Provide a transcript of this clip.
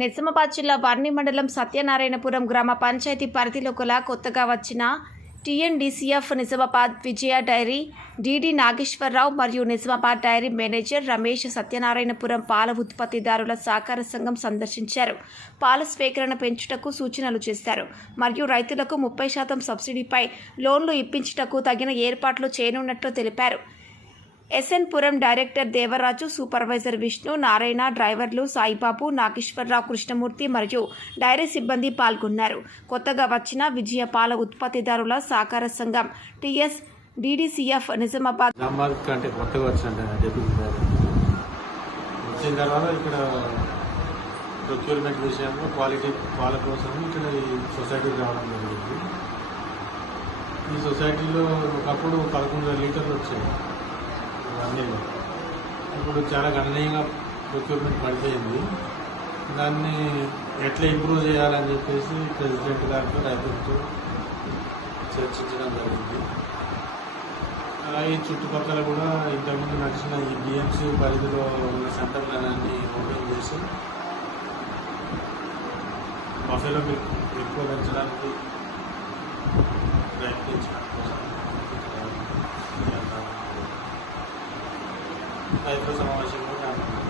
నిజామాబాద్ జిల్లా వర్ణి మండలం సత్యనారాయణపురం గ్రామ పంచాయతీ పరిధిలో గల కొత్తగా వచ్చిన TNDCF Nizamabad Vijaya dairy DD Nageswararao మరియు నిజామాబాద్ డైరీ మేనేజర్ రమేష్ సత్యనారాయణపురం పాల ఉత్పత్తిదారుల సహకార సంఘం సందర్శించారు. పాల స్వీకరణ పెంచుటకు సూచనలు చేశారు. మరియు రైతులకు ముప్పై శాతం సబ్సిడీపై లోన్లు ఇప్పించుటకు తగిన ఏర్పాట్లు చేయనున్నట్లు తెలిపారు. SN Puram director Devaraju supervisor Vishnu Narayana డ్రైవర్లు సాయిబాబు నాగేశ్వరరావు కృష్ణమూర్తి మరియు డైరీ సిబ్బంది పాల్గొన్నారు. కొత్తగా వచ్చిన విజయ పాల ఉత్పత్తిదారుల సహకార సంఘం టిఎస్ డిడిసిఎఫ్ నిజామాబాద్. కంటే కొత్తగా వచ్చిన తర్వాత ఇక్కడ ప్రొక్యూర్మెంట్ విషయంలో క్వాలిటీ పాల కోసం ఇక్కడ ఈ సొసైటీకి రావడం జరిగింది. ఈ సొసైటీలో ఒకప్పుడు పదకొండు లీటర్లు వచ్చాయి. ఇప్పుడు చాలా గణనీయంగా ప్రొక్యూర్మెంట్ పడిపోయింది. దాన్ని ఎట్లా ఇంప్రూవ్ చేయాలని చెప్పేసి ప్రెసిడెంట్ గారితో రైతులతో చర్చించడం జరిగింది. అలాగే చుట్టుపక్కల కూడా ఇంతకుముందు నడిచిన ఈ బిఎంసీ పరిధిలో ఉన్న సెంటర్లన్నీ ఓపెన్ చేసి బఫెలో ఎక్కువ పెంచడానికి Saya pesan?